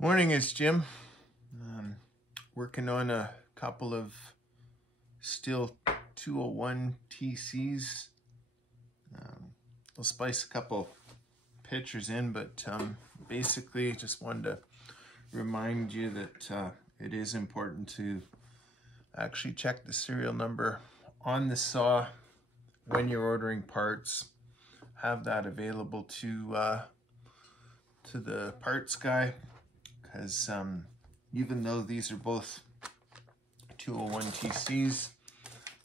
Morning, it's Jim. Working on a couple of Stihl 201 TCs. I'll spice a couple pictures in, but basically just wanted to remind you that it is important to actually check the serial number on the saw when you're ordering parts. Have that available to the parts guy, because even though these are both 201 TCs,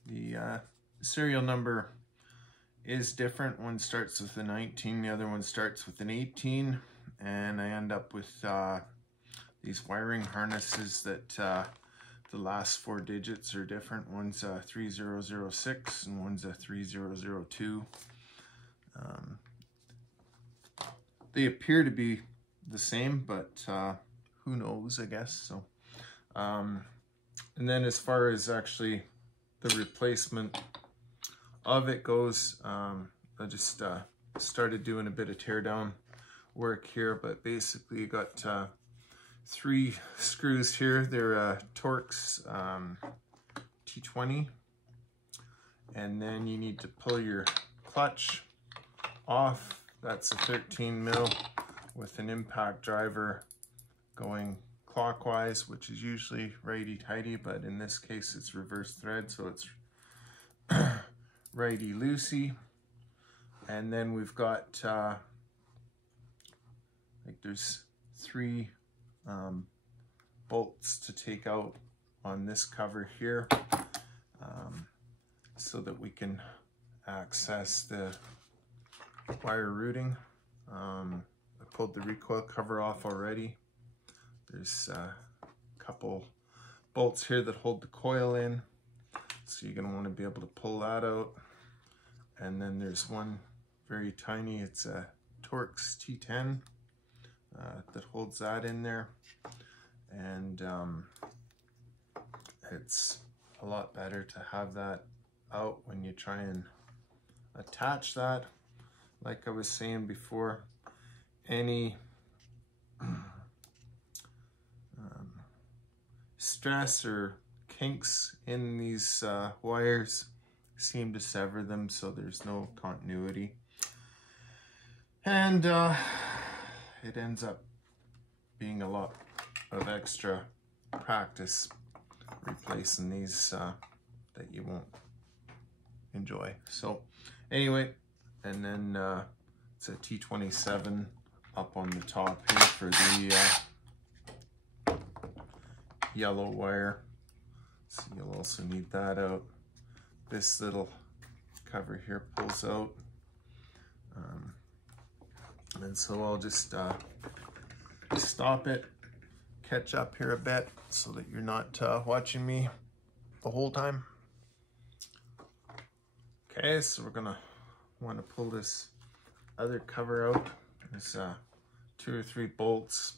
the serial number is different. One starts with a 19, the other one starts with an 18, and I end up with these wiring harnesses that the last four digits are different. One's a 3006 and one's a 3002. They appear to be the same, but who knows, I guess. So and then as far as actually the replacement of it goes, I just started doing a bit of teardown work here, but basically you got 3 screws here. They're Torx T20, and then you need to pull your clutch off. That's a 13 mil with an impact driver going clockwise, which is usually righty-tighty, but in this case it's reverse thread, so it's righty-loosey. And then we've got like there's 3 bolts to take out on this cover here, so that we can access the wire routing. I pulled the recoil cover off already. There's a couple bolts here that hold the coil in, so you're going to want to be able to pull that out. And then there's one very tiny, it's a Torx T10 that holds that in there. And it's a lot better to have that out when you try and attach that. Like I was saying before, any stress or kinks in these wires seem to sever them, so there's no continuity. And it ends up being a lot of extra practice replacing these that you won't enjoy. So anyway, and then it's a T27 up on the top here for the yellow wire. So you'll also need that out. This little cover here pulls out. And so I'll just stop it, catch up here a bit so that you're not watching me the whole time. Okay, so we're gonna want to pull this other cover out. There's 2 or 3 bolts.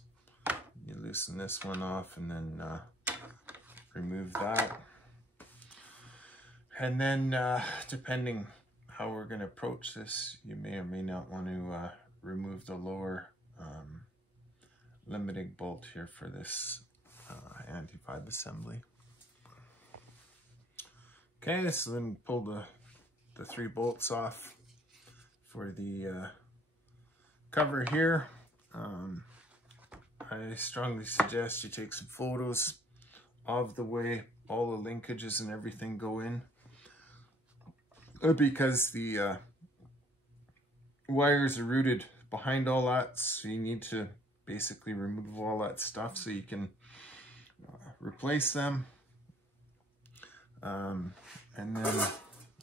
You loosen this one off and then remove that. And then depending how we're going to approach this, you may or may not want to remove the lower limiting bolt here for this anti-vibe assembly. Okay, so then pull the 3 bolts off for the cover here. I strongly suggest you take some photos of the way all the linkages and everything go in, because the wires are routed behind all that, so you need to basically remove all that stuff so you can replace them. And then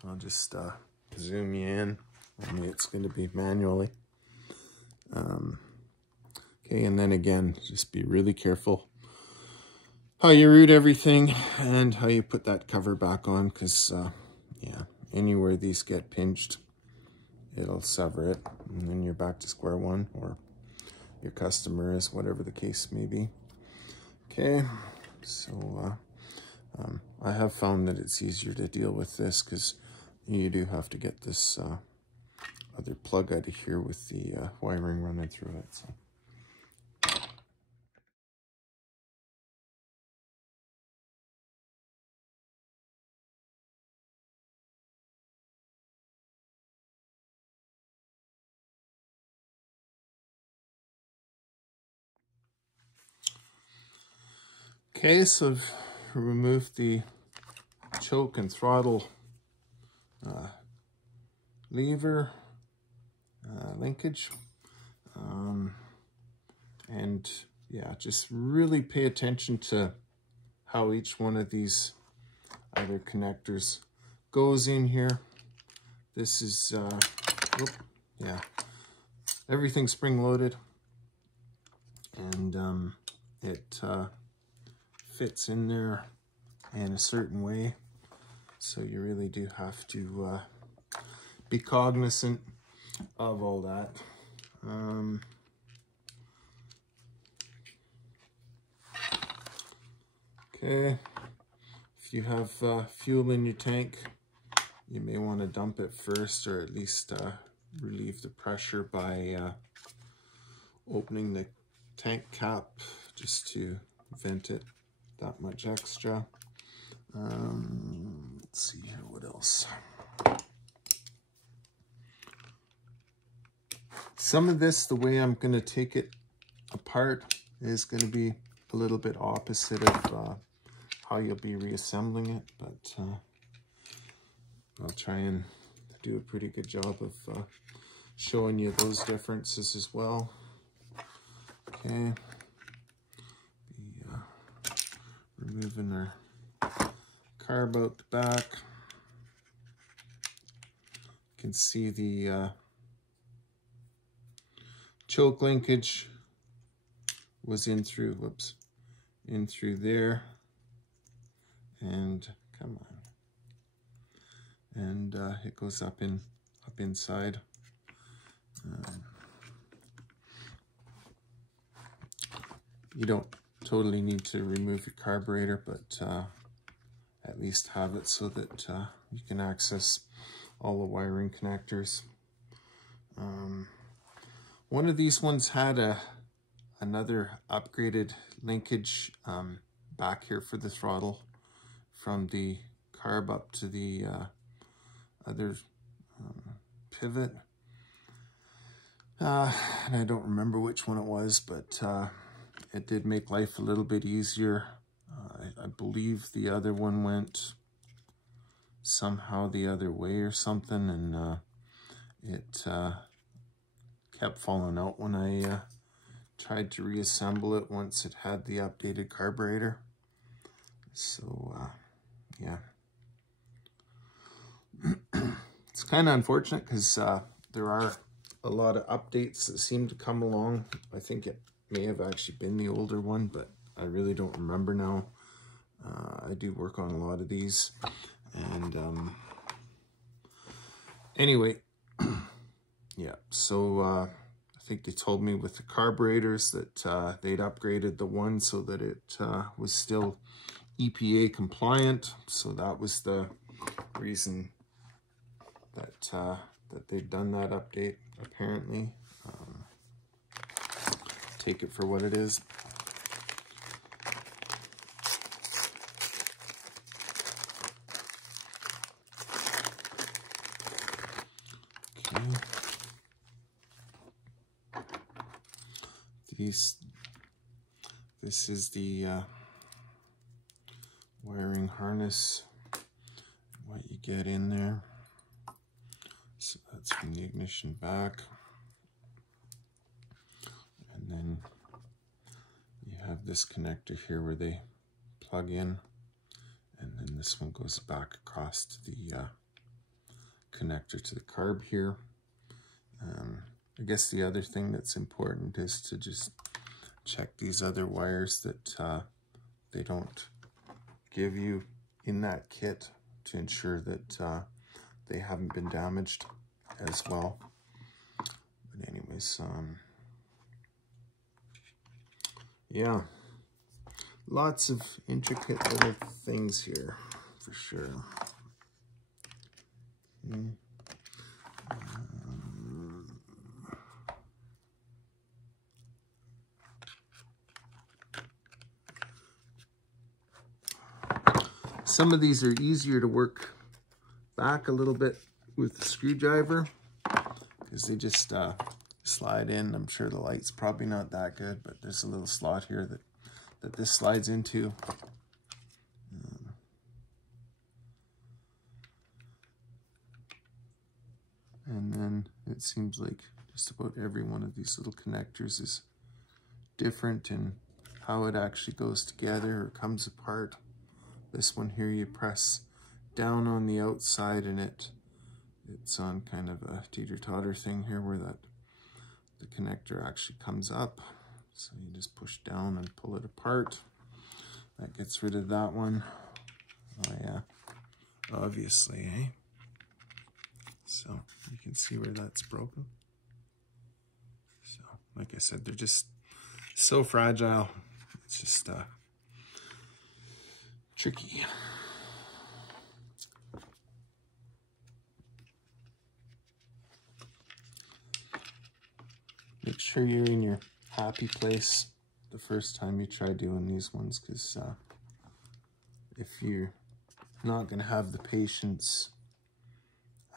I'll just zoom you in. Only it's going to be manually. Okay, and then again, just be really careful how you route everything and how you put that cover back on, because yeah, anywhere these get pinched, it'll sever it, and then you're back to square one, or your customer is, whatever the case may be. Okay, so I have found that it's easier to deal with this because you do have to get this other plug out of here with the wiring running through it. So. Okay, so I've removed the choke and throttle lever linkage. And yeah, just really pay attention to how each one of these other connectors goes in here. This is, yeah, everything's spring loaded, and it fits in there in a certain way. So you really do have to be cognizant of all that. Okay, if you have fuel in your tank, you may want to dump it first, or at least relieve the pressure by opening the tank cap just to vent it that much extra. Let's see here, what else? Some of this, the way I'm going to take it apart is going to be a little bit opposite of how you'll be reassembling it, but I'll try and do a pretty good job of showing you those differences as well. Okay, removing our carb out the back. You can see the choke linkage was in through, whoops, in through there, and come on, and it goes up inside. You don't totally need to remove your carburetor, but at least have it so that you can access all the wiring connectors. One of these ones had another upgraded linkage back here for the throttle from the carb up to the other pivot. And I don't remember which one it was, but it did make life a little bit easier. I believe the other one went somehow the other way or something, and it kept falling out when I tried to reassemble it once it had the updated carburetor. So yeah, it's kind of unfortunate because there are a lot of updates that seem to come along. I think it may have actually been the older one, but I really don't remember now. I do work on a lot of these, and anyway, yeah, so I think they told me with the carburetors that they'd upgraded the one so that it was still EPA compliant. So that was the reason that that they've done that update, apparently. Take it for what it is. Okay. This is the wiring harness, what you get in there. So that's from the ignition back. And then you have this connector here where they plug in, and then this one goes back across to the connector to the carb here. I guess the other thing that's important is to just check these other wires that they don't give you in that kit to ensure that they haven't been damaged as well. But anyways, yeah, lots of intricate little things here for sure. Okay. Some of these are easier to work back a little bit with the screwdriver because they just slide in. I'm sure the light's probably not that good, but there's a little slot here that that this slides into. And then it seems like just about every one of these little connectors is different in how it actually goes together or comes apart. This one here, you press down on the outside and it's on kind of a teeter-totter thing here where the connector actually comes up. So you just push down and pull it apart. That gets rid of that one. Oh yeah, obviously, eh? So you can see where that's broken. So like I said, they're just so fragile. It's just tricky. Make sure you're in your happy place the first time you try doing these ones, because if you're not going to have the patience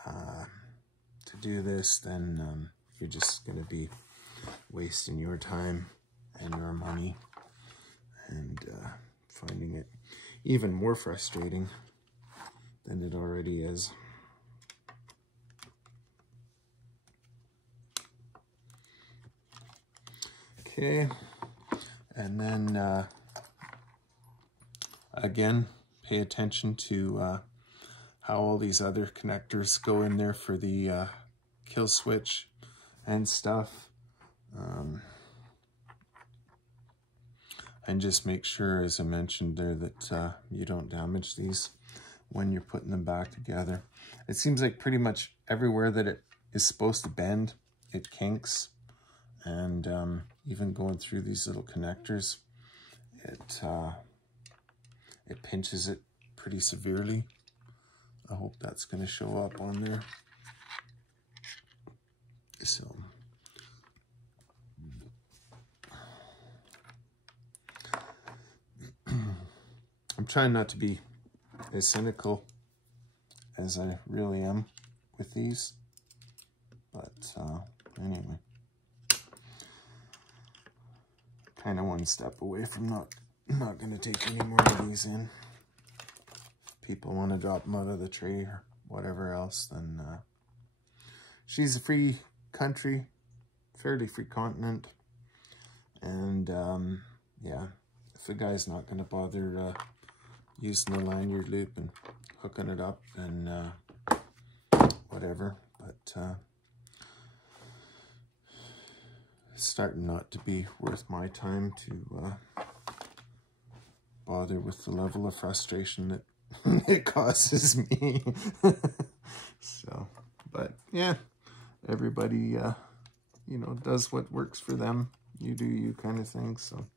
to do this, then you're just going to be wasting your time and your money and finding it even more frustrating than it already is. Okay, and then again, pay attention to how all these other connectors go in there for the kill switch and stuff. And just make sure, as I mentioned there, that you don't damage these when you're putting them back together. It seems like pretty much everywhere that it is supposed to bend, it kinks. And even going through these little connectors, it pinches it pretty severely. I hope that's going to show up on there. So I'm trying not to be as cynical as I really am with these, but anyway, kind of one step away from not going to take any more of these in. If people want to drop them out of the tray or whatever else, then she's a free country, fairly free continent, and yeah, if the guy's not going to bother using the lanyard loop and hooking it up, then whatever. But it's starting not to be worth my time to bother with the level of frustration that it causes me. So, but yeah, everybody, you know, does what works for them. You do you kind of thing. So.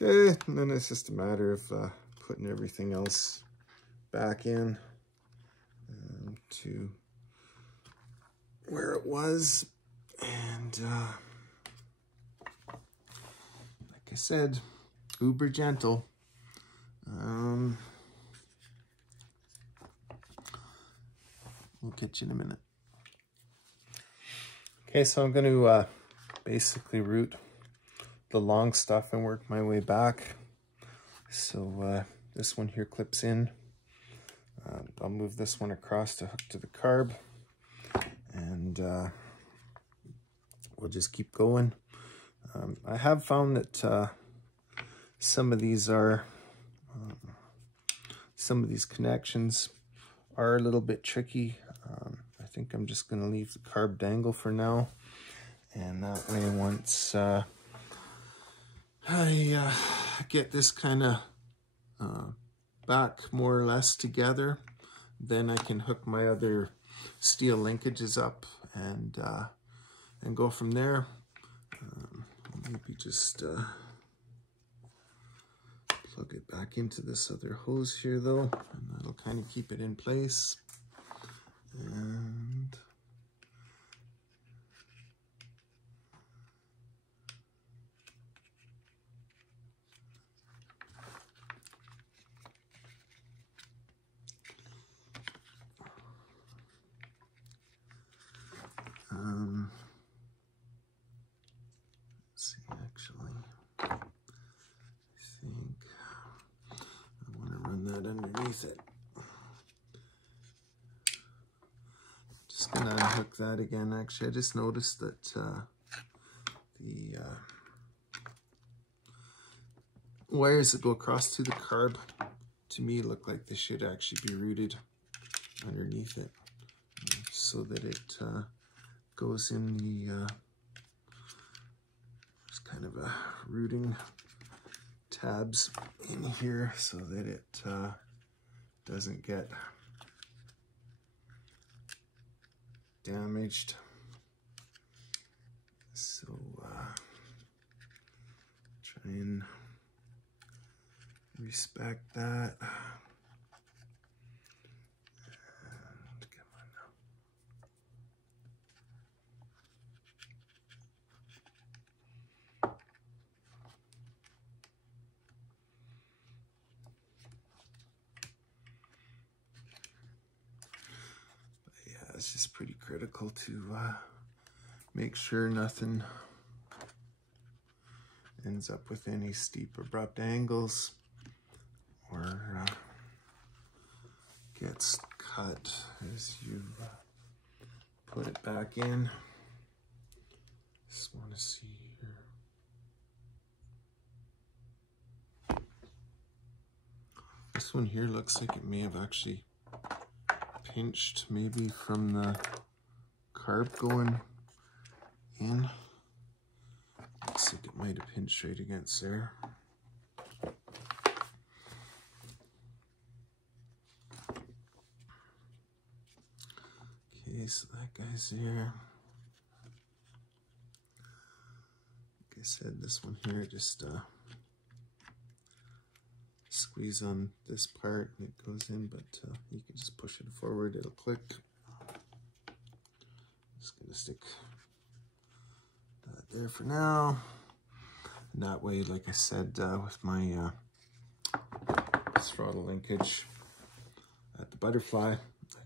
Okay, and then it's just a matter of putting everything else back in to where it was. And like I said, uber gentle. We'll get you in a minute. Okay, so I'm going to basically route the long stuff and work my way back. So this one here clips in. I'll move this one across to hook to the carb, and we'll just keep going. I have found that some of these connections are a little bit tricky. I think I'm just going to leave the carb dangle for now, and that way once I get this kind of back more or less together, then I can hook my other steel linkages up and go from there. Maybe just plug it back into this other hose here though, and that'll kind of keep it in place. And underneath it. Just gonna unhook that again. Actually, I just noticed that the wires that go across through the carb, to me, look like they should actually be routed underneath it, so that it goes in the, there's kind of a routing tabs in here so that it doesn't get damaged. So try and respect that. And come on now. But yeah, it's just pretty critical to make sure nothing ends up with any steep abrupt angles or gets cut as you put it back in. Just want to see here. This one here looks like it may have actually pinched, maybe from the carb going in. Looks like it might have pinched right against there. Okay, so that guy's there. Like I said, this one here, just squeeze on this part and it goes in, but you can just push it forward, it'll click. Just gonna stick that there for now. And that way, like I said, with my throttle linkage at the butterfly, I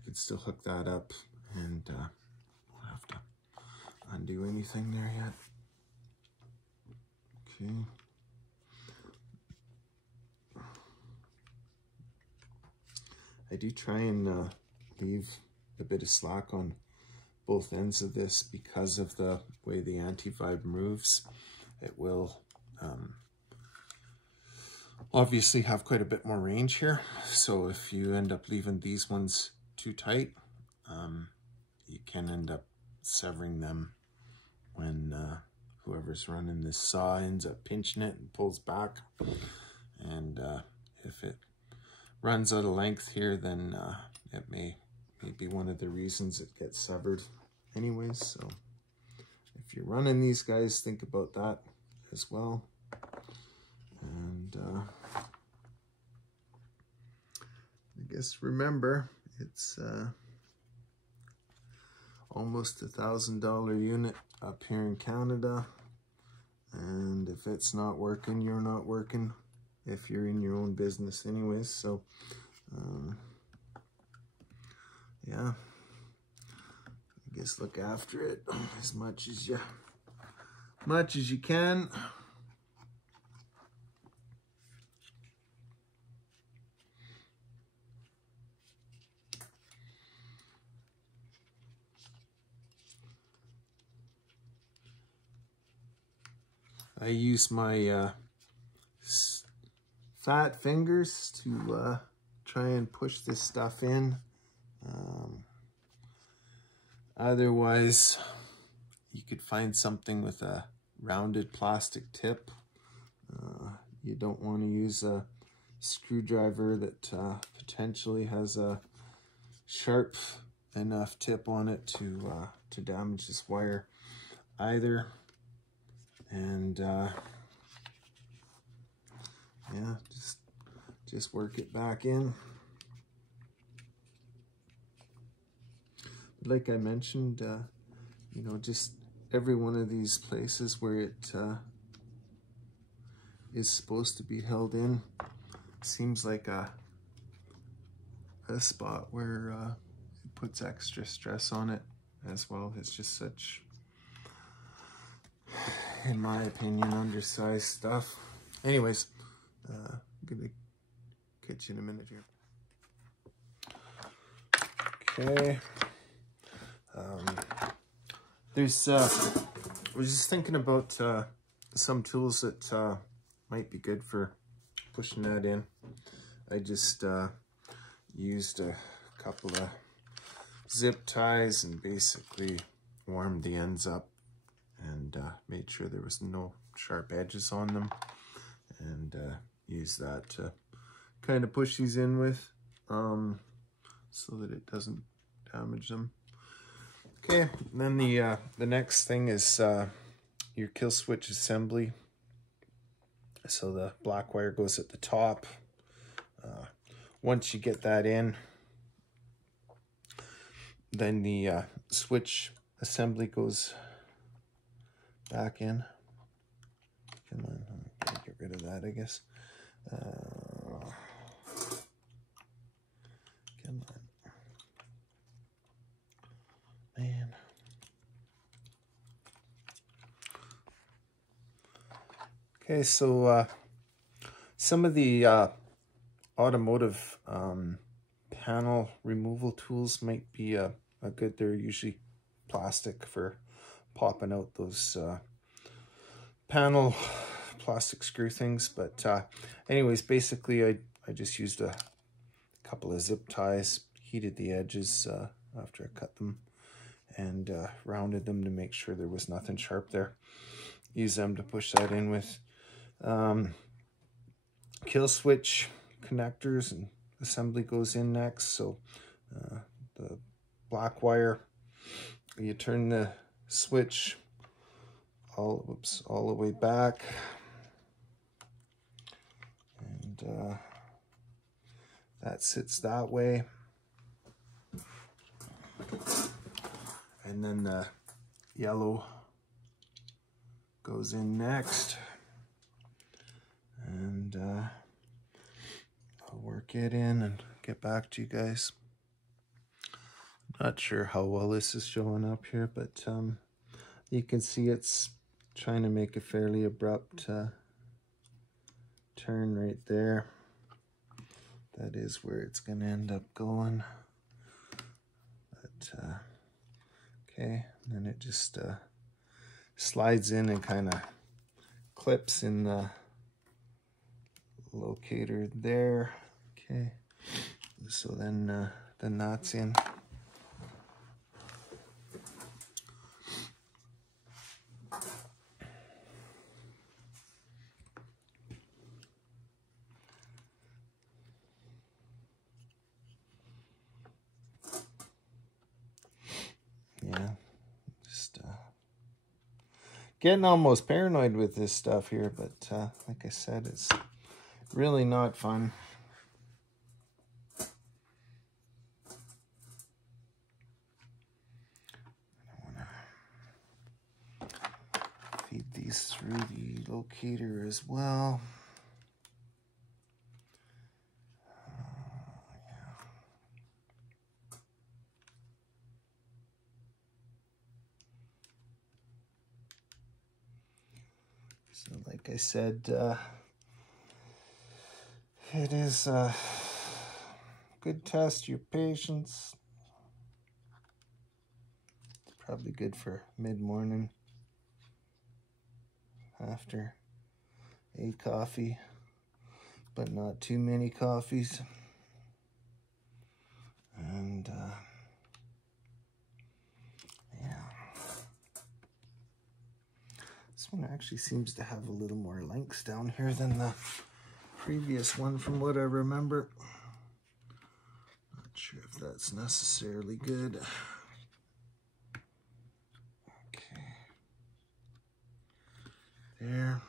could still hook that up and won't have to undo anything there yet. Okay. I do try and leave a bit of slack on both ends of this because of the way the anti-vibe moves. It will obviously have quite a bit more range here. So if you end up leaving these ones too tight, you can end up severing them when whoever's running this saw ends up pinching it and pulls back. And if it runs out of length here, then it may be one of the reasons it gets severed anyways. So if you're running these guys, think about that as well. And I guess remember, it's almost $1,000 unit up here in Canada, and if it's not working, you're not working if you're in your own business anyways. So yeah, I guess look after it as much as you can. I use my fat fingers to try and push this stuff in. Otherwise, you could find something with a rounded plastic tip. You don't want to use a screwdriver that potentially has a sharp enough tip on it to damage this wire either. And yeah, just work it back in. Like I mentioned, you know, just every one of these places where it is supposed to be held in seems like a spot where it puts extra stress on it as well. It's just such, in my opinion, undersized stuff. Anyways, I'm gonna catch you in a minute here. Okay. I was just thinking about some tools that might be good for pushing that in. I just used a couple of zip ties and basically warmed the ends up and made sure there was no sharp edges on them, and used that to kind of push these in with so that it doesn't damage them. Okay, and then the next thing is your kill switch assembly. So the black wire goes at the top. Once you get that in, then the switch assembly goes back in. Come on, gotta get rid of that, I guess. Come on. Man. Okay, so some of the automotive panel removal tools might be a good. They're usually plastic for popping out those panel plastic screw things. But anyways, basically I just used a couple of zip ties, heated the edges after I cut them, and rounded them to make sure there was nothing sharp there. Use them to push that in with. Kill switch connectors and assembly goes in next. So the black wire, you turn the switch all the way back, and that sits that way. And then the yellow goes in next, and I'll work it in and get back to you guys. Not sure how well this is showing up here, but you can see it's trying to make a fairly abrupt turn right there. That is where it's going to end up going. But okay, and then it just slides in and kind of clips in the locator there. Okay, so then that's in. Yeah, just getting almost paranoid with this stuff here, but like I said, it's really not fun. I want to feed these through the locator as well. So like I said, it is a good test your patience. It's probably good for mid-morning after a coffee, but not too many coffees. And yeah. This one actually seems to have a little more links down here than the previous one from what I remember. Not sure if that's necessarily good. Okay. There.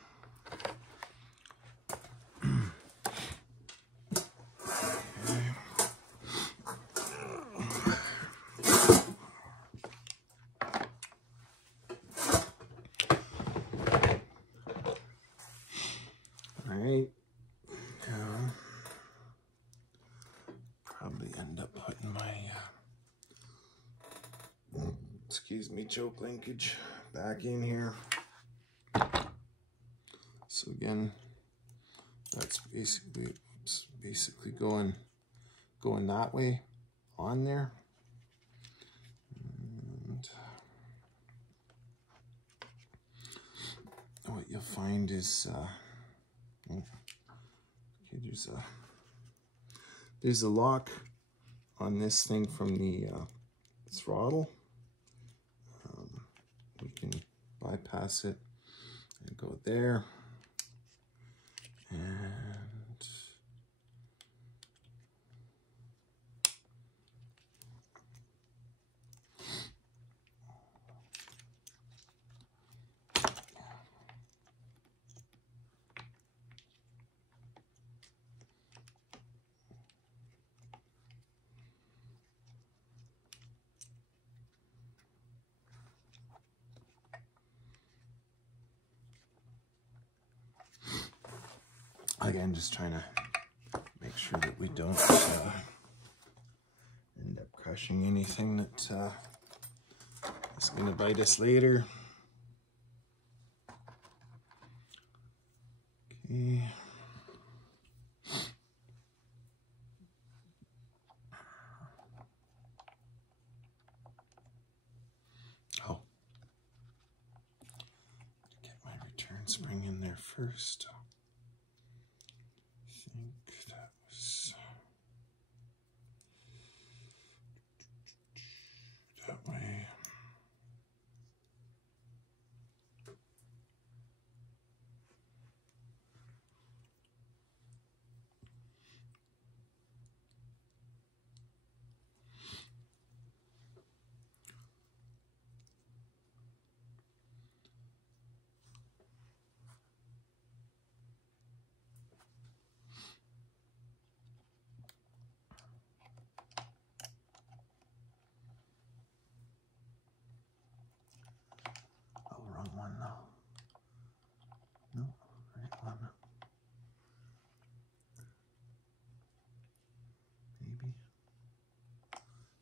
Alright, now probably end up putting my excuse me, choke linkage back in here. So again, that's basically going that way on there. find is, okay, there's a lock on this thing from the throttle. We can bypass it and go there. And again, just trying to make sure that we don't end up crushing anything that is going to bite us later. Okay. Oh, get my return spring in there first. I think that was that way. Oh, wrong one though. No, right one. Maybe.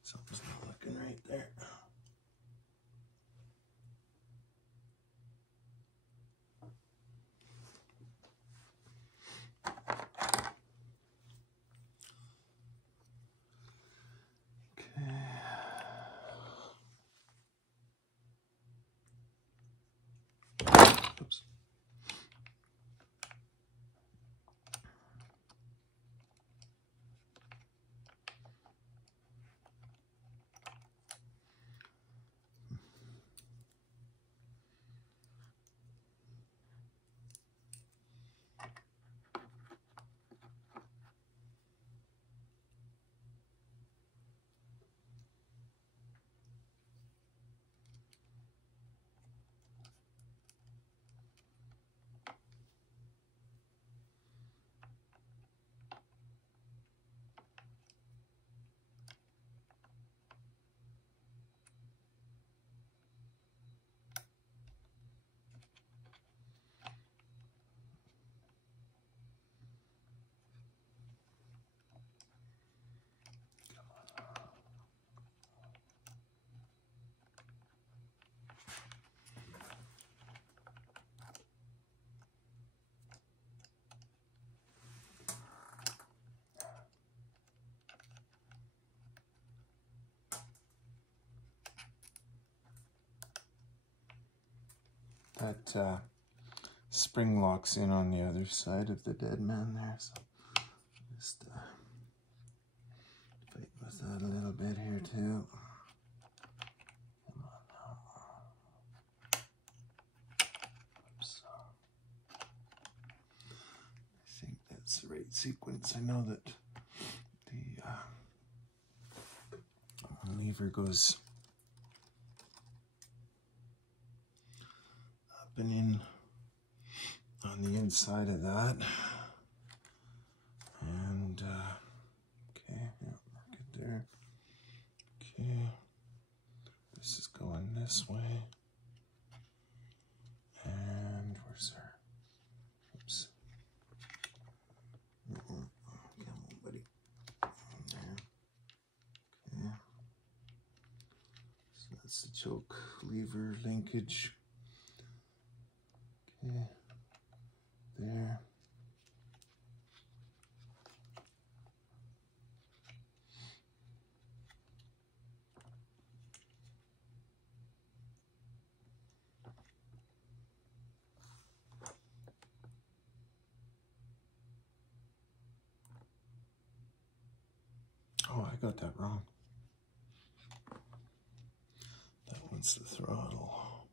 Something's not looking right there. Oops. That spring locks in on the other side of the dead man there, so just fight with that a little bit here too. Come on now. Oops. I think that's the right sequence. I know that the lever goes up and in on the inside of that, and okay, yeah, mark it there. Okay, this is going this way, and where's our, oops, come on buddy, there. Okay, so that's the choke lever linkage. Okay, there. got that wrong. That one's the throttle.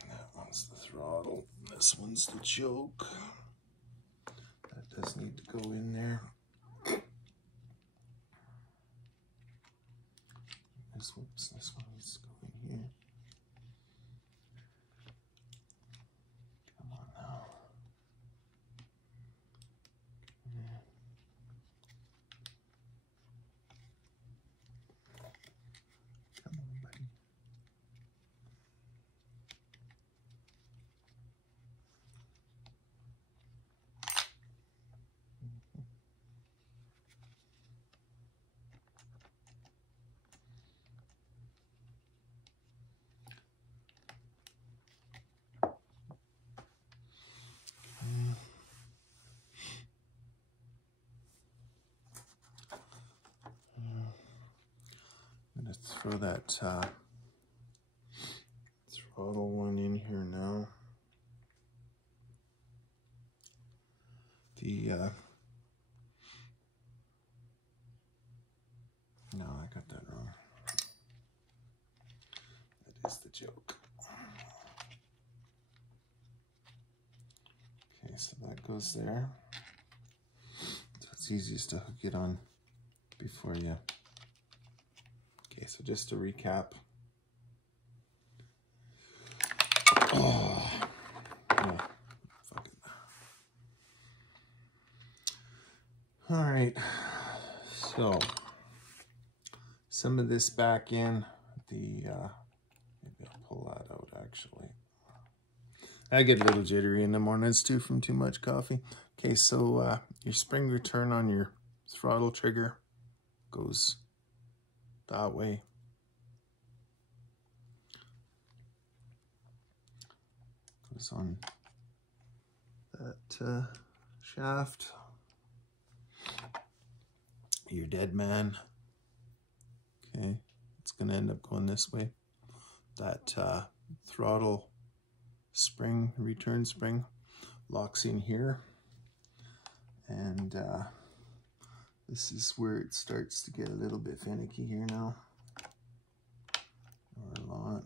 And that one's the throttle. This one's the choke. That does need to go in there. This one needs to go in here. Come on now. Yeah. Come on, buddy. I'm going to throw that throttle one in here now. No, I got that wrong. That is the choke. Okay, so that goes there. So it's easiest to hook it on before you. Okay, so just to recap. Oh, yeah, fuck it. All right, so some of this back in the, maybe I'll pull that out actually. I get a little jittery in the mornings too from too much coffee. Okay, so your spring return on your throttle trigger goes that way. Goes on that shaft. Your dead man. Okay, it's gonna end up going this way. That throttle spring, return spring, locks in here. And this is where it starts to get a little bit finicky here now. Or a lot.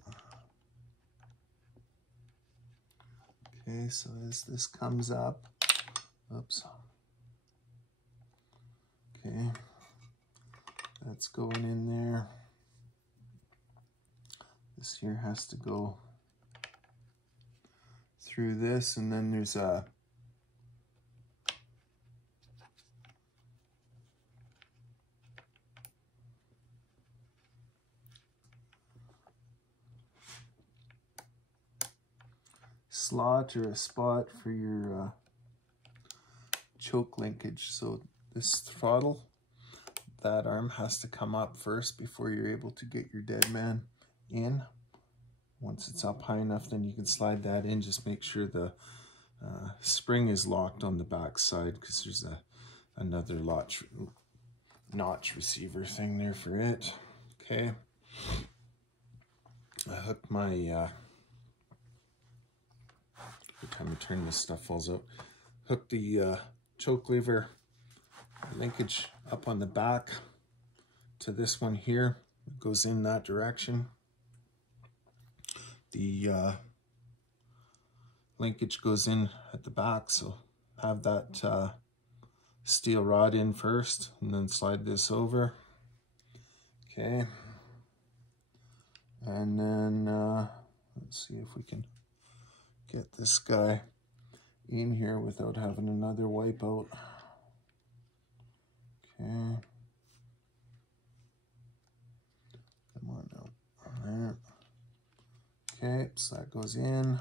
Okay, so as this comes up, oops. Okay, that's going in there. This here has to go through this, and then there's a slot or a spot for your choke linkage. So this throttle, that arm has to come up first before you're able to get your dead man in. Once it's up high enough, then you can slide that in. Just make sure the spring is locked on the back side, because there's another notch receiver thing there for it. Okay, I hooked my every time I turn this stuff falls out. Hook the choke lever linkage up on the back to this one here. It goes in that direction. The linkage goes in at the back, so have that steel rod in first and then slide this over. Okay, and then let's see if we can get this guy in here without having another wipeout. Okay, come on now. All right. Okay, so that goes in.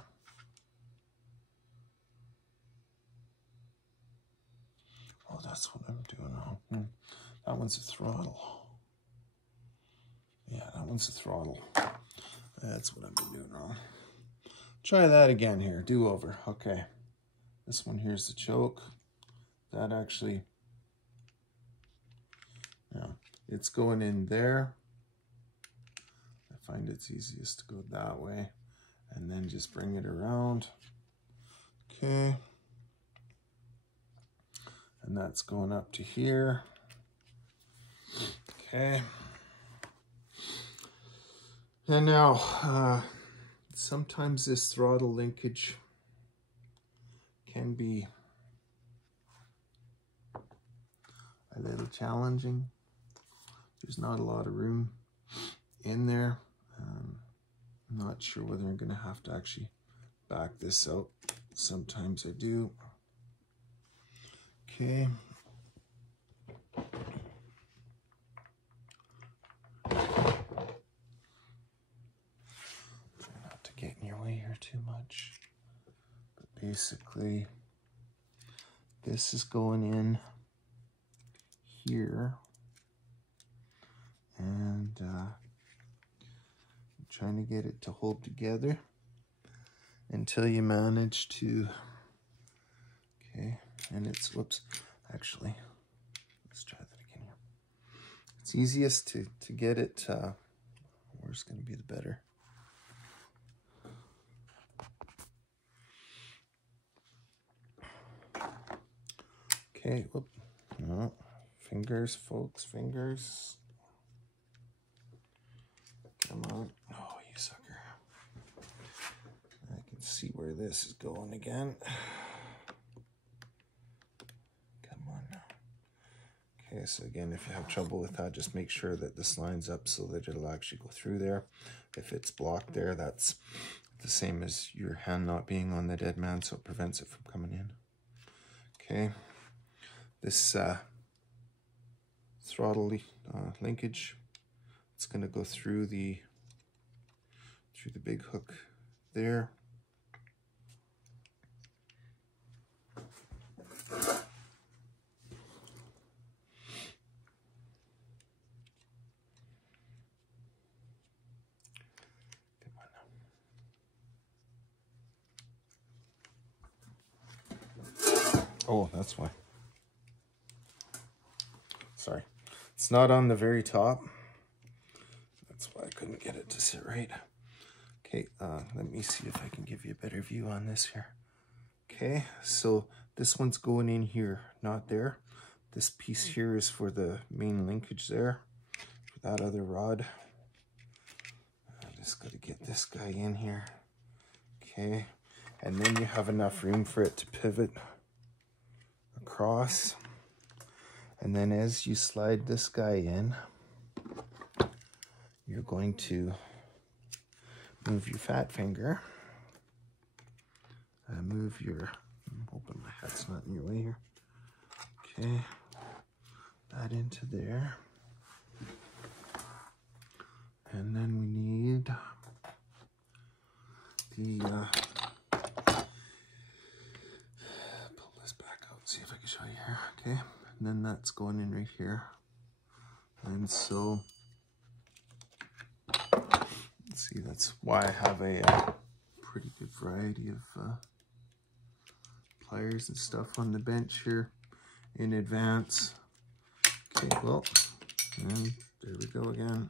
Oh, that's what I'm doing wrong. That one's a throttle. Yeah, that one's a throttle. That's what I've been doing wrong. Try that again here. Do over. Okay. This one here's the choke. That actually, yeah, it's going in there. I find it's easiest to go that way and then just bring it around. Okay. And that's going up to here. Okay. And now, sometimes this throttle linkage can be a little challenging. There's not a lot of room in there. I'm not sure whether I'm going to have to actually back this out. Sometimes I do. Okay. Try not to get in your way here too much. But basically, this is going in here. And I'm trying to get it to hold together until you manage to, okay, and it's, whoops, actually, let's try that again here. It's easiest to get it, where's going to be the better? Okay, whoop, no, fingers, folks, fingers. Come on. Oh, you sucker. I can see where this is going again. Come on now. Okay, so again, if you have trouble with that, just make sure that this lines up so that it'll actually go through there. If it's blocked there, that's the same as your hand not being on the dead man, so it prevents it from coming in. Okay. This throttle linkage, it's going to go through the big hook there. Oh, that's why. Sorry. It's not on the very top. That's why I couldn't get it to sit right. Okay, let me see if I can give you a better view on this here. Okay, so this one's going in here, not there. This piece here is for the main linkage there, for that other rod. I just got to get this guy in here. Okay, and then you have enough room for it to pivot across. And then as you slide this guy in, you're going to move your fat finger. Move your, I'm hoping my hat's not in your way here. Okay, that into there. And then we need the, pull this back out, see if I can show you here. Okay, and then that's going in right here. And so, let's see, that's why I have a pretty good variety of pliers and stuff on the bench here in advance. Okay, well, and there we go again.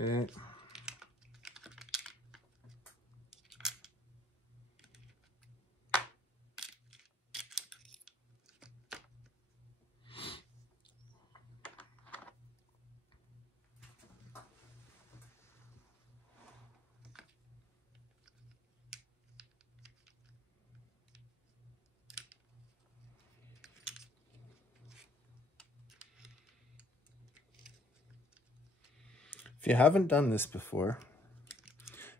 Okay. If you haven't done this before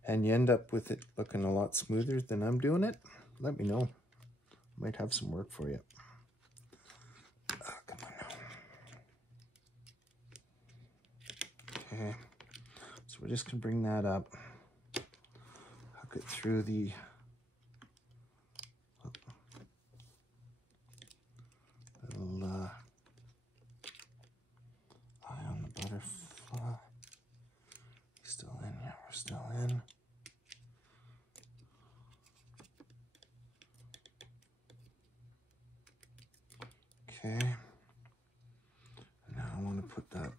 and you end up with it looking a lot smoother than I'm doing it, let me know. Might have some work for you. Oh, come on now. Okay, so we're just gonna bring that up, hook it through the little eye on the butterfly. Still in, yeah, we're still in. Okay. Now I want to put that,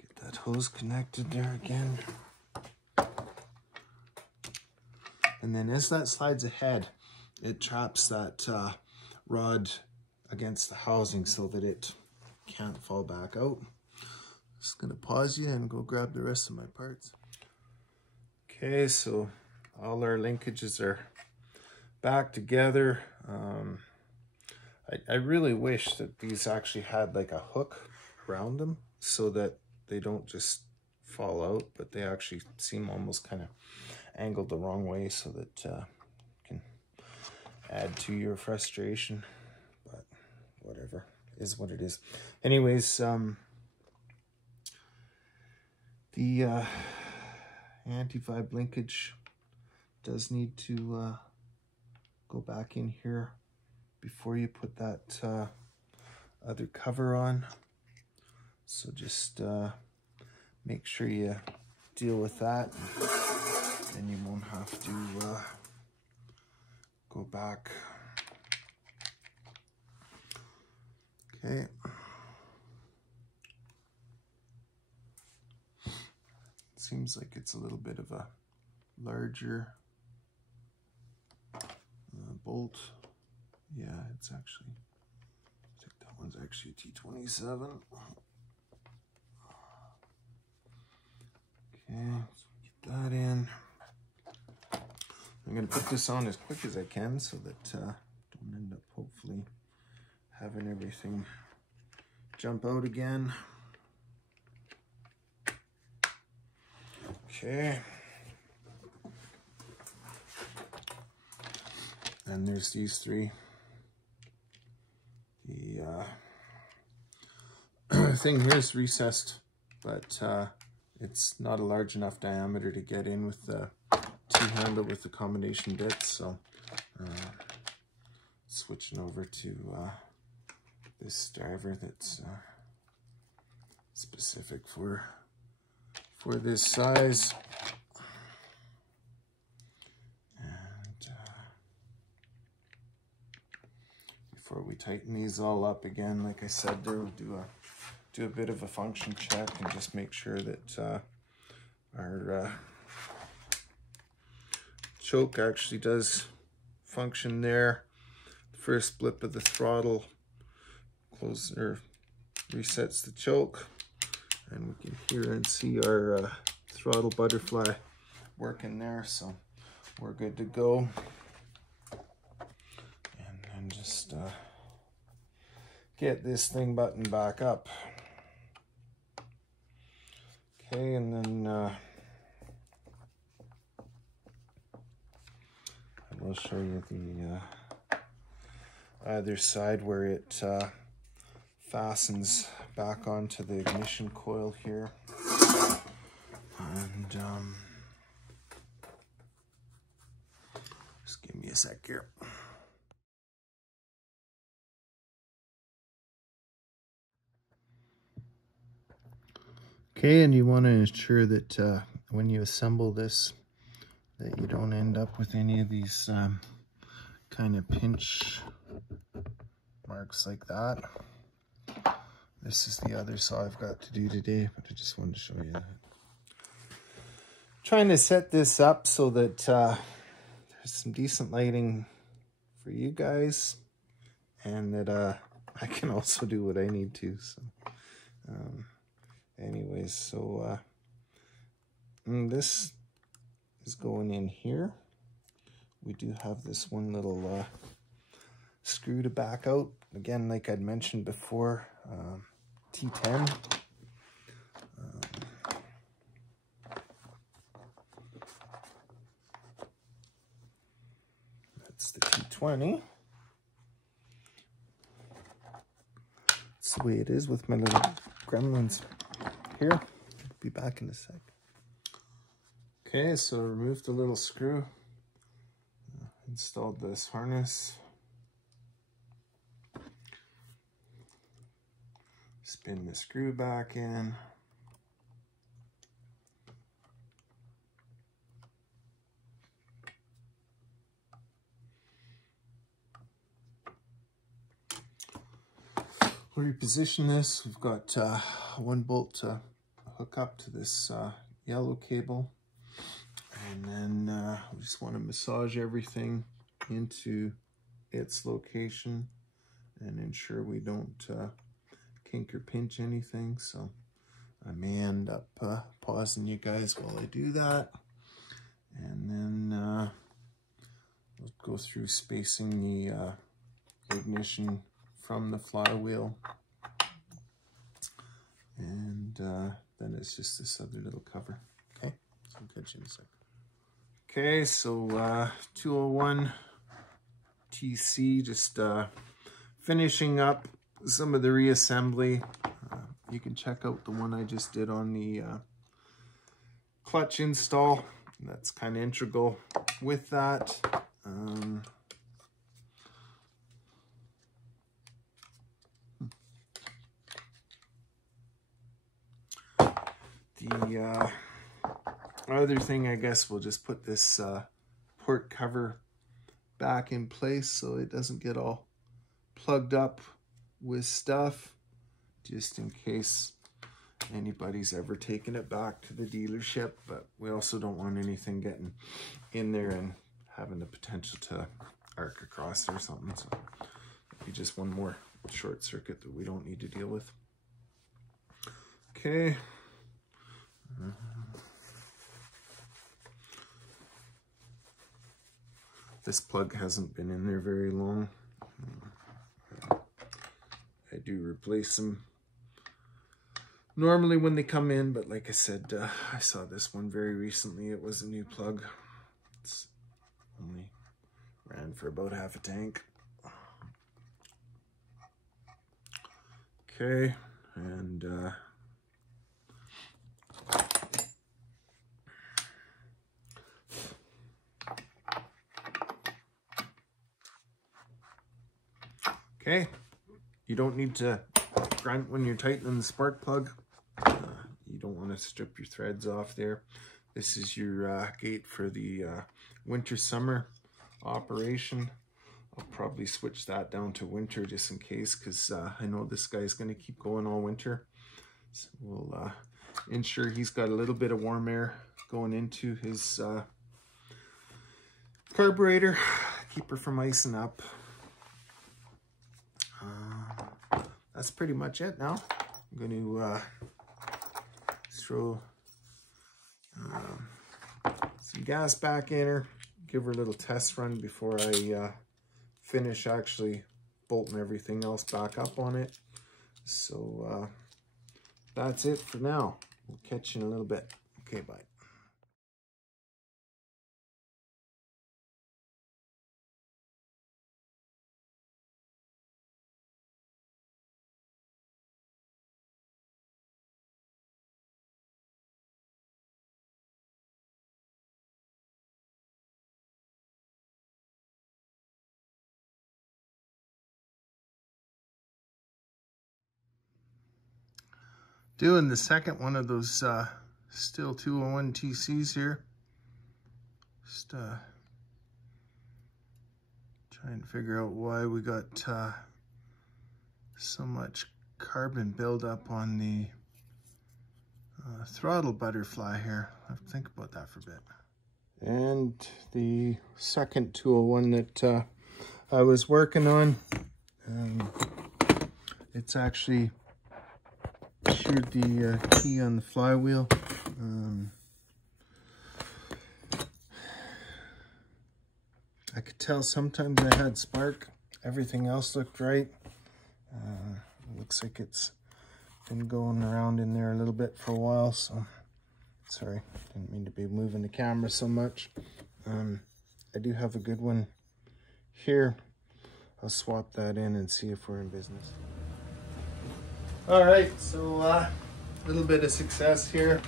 get that hose connected there again. And then as that slides ahead, it traps that rod against the housing so that it can't fall back out. Just gonna pause you and go grab the rest of my parts. Okay, so all our linkages are back together. I really wish that these actually had like a hook around them so that they don't just fall out, but they actually seem almost kind of angled the wrong way, so that can add to your frustration. But whatever, is what it is. Anyways, the anti-vibe linkage does need to go back in here before you put that other cover on. So just make sure you deal with that, and you won't have to go back. Okay. Seems like it's a little bit of a larger bolt. Yeah, it's actually, I think that one's actually T27. Okay, so get that in. I'm going to put this on as quick as I can so that don't end up hopefully having everything jump out again. Okay. And there's these three. The thing here is recessed, but it's not a large enough diameter to get in with the T-handle with the combination bits, so switching over to this driver that's specific for this size. Before we tighten these all up again, like I said, we'll do a bit of a function check and just make sure that our choke actually does function there. The first blip of the throttle closes or resets the choke, and we can hear and see our throttle butterfly working there, so we're good to go. And just get this thing buttoned back up. Okay, and then I will show you the other side where it fastens back onto the ignition coil here. And just give me a sec here. Okay, and you want to ensure that when you assemble this, that you don't end up with any of these kind of pinch marks like that. This is the other saw I've got to do today, but I just wanted to show you that. Trying to set this up so that there's some decent lighting for you guys, and that I can also do what I need to. So anyways, so this is going in here. We do have this one little screw to back out. Again, like I'd mentioned before, T10. That's the T20. That's the way it is with my little gremlins. Here, be back in a sec. Okay, so removed the little screw, installed this harness, spin the screw back in, reposition this. We've got one bolt to hook up to this yellow cable, and then we just want to massage everything into its location and ensure we don't kink or pinch anything, so I may end up pausing you guys while I do that. And then we'll go through spacing the ignition from the flywheel. And then it's just this other little cover. Okay, so I'll catch you in a second. Okay, so 201 TC, just finishing up some of the reassembly. You can check out the one I just did on the clutch install. That's kind of integral with that. The other thing, I guess, we'll just put this port cover back in place so it doesn't get all plugged up with stuff, just in case anybody's ever taken it back to the dealership. But we also don't want anything getting in there and having the potential to arc across or something. So it'll be just one more short circuit that we don't need to deal with. Okay. This plug hasn't been in there very long. I do replace them normally when they come in, but like I said, I saw this one very recently. It was a new plug. It's only ran for about half a tank. Okay, and okay, you don't need to grunt when you're tightening the spark plug. You don't want to strip your threads off there. This is your gate for the winter-summer operation. I'll probably switch that down to winter just in case, because I know this guy's going to keep going all winter. So we'll ensure he's got a little bit of warm air going into his carburetor, keep her from icing up. That's pretty much it now. I'm going to throw some gas back in her, give her a little test run before I finish actually bolting everything else back up on it. So that's it for now. We'll catch you in a little bit. Okay, bye. Doing the second one of those Stihl 201 TCs here. Just trying to figure out why we got so much carbon buildup on the throttle butterfly here. I'll have to think about that for a bit. And the second 201 that I was working on, it's actually sheared the key on the flywheel. I could tell sometimes I had spark. Everything else looked right. Looks like it's been going around in there a little bit for a while, so sorry, didn't mean to be moving the camera so much. I do have a good one here. I'll swap that in and see if we're in business. All right, so a little bit of success here.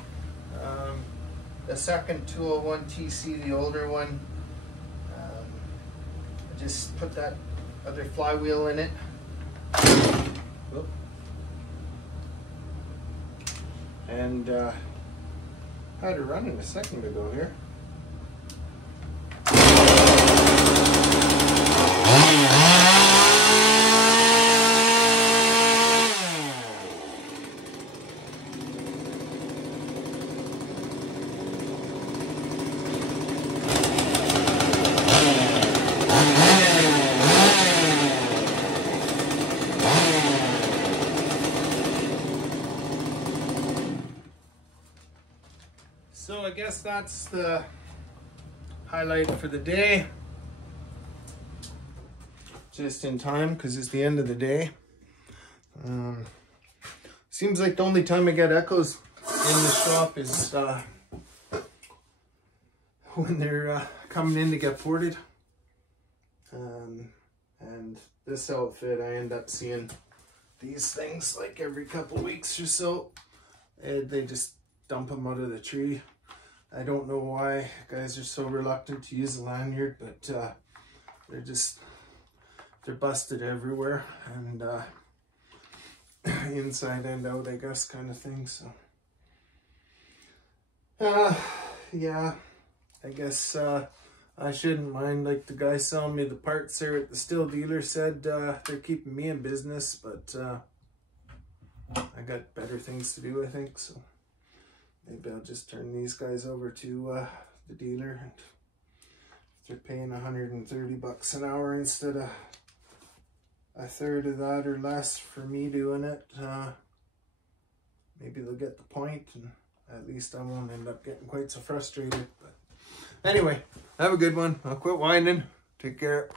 The second 201 TC, the older one, I just put that other flywheel in it. Whoop. And had it running a second ago here. So I guess that's the highlight for the day. Just in time because it's the end of the day. Seems like the only time I get echoes in the shop is when they're coming in to get ported. And this outfit, I end up seeing these things like every couple of weeks or so. They just dump them out of the tree. I don't know why guys are so reluctant to use a lanyard, but they're busted everywhere, and inside and out, I guess, kind of thing. So yeah, I guess I shouldn't mind. Like the guy selling me the parts there at the Stihl dealer said, they're keeping me in business, but I got better things to do, I think. So maybe I'll just turn these guys over to the dealer, and if they're paying $130 an hour instead of a third of that or less for me doing it, maybe they'll get the point, and at least I won't end up getting quite so frustrated. But anyway, have a good one. I'll quit whining. Take care.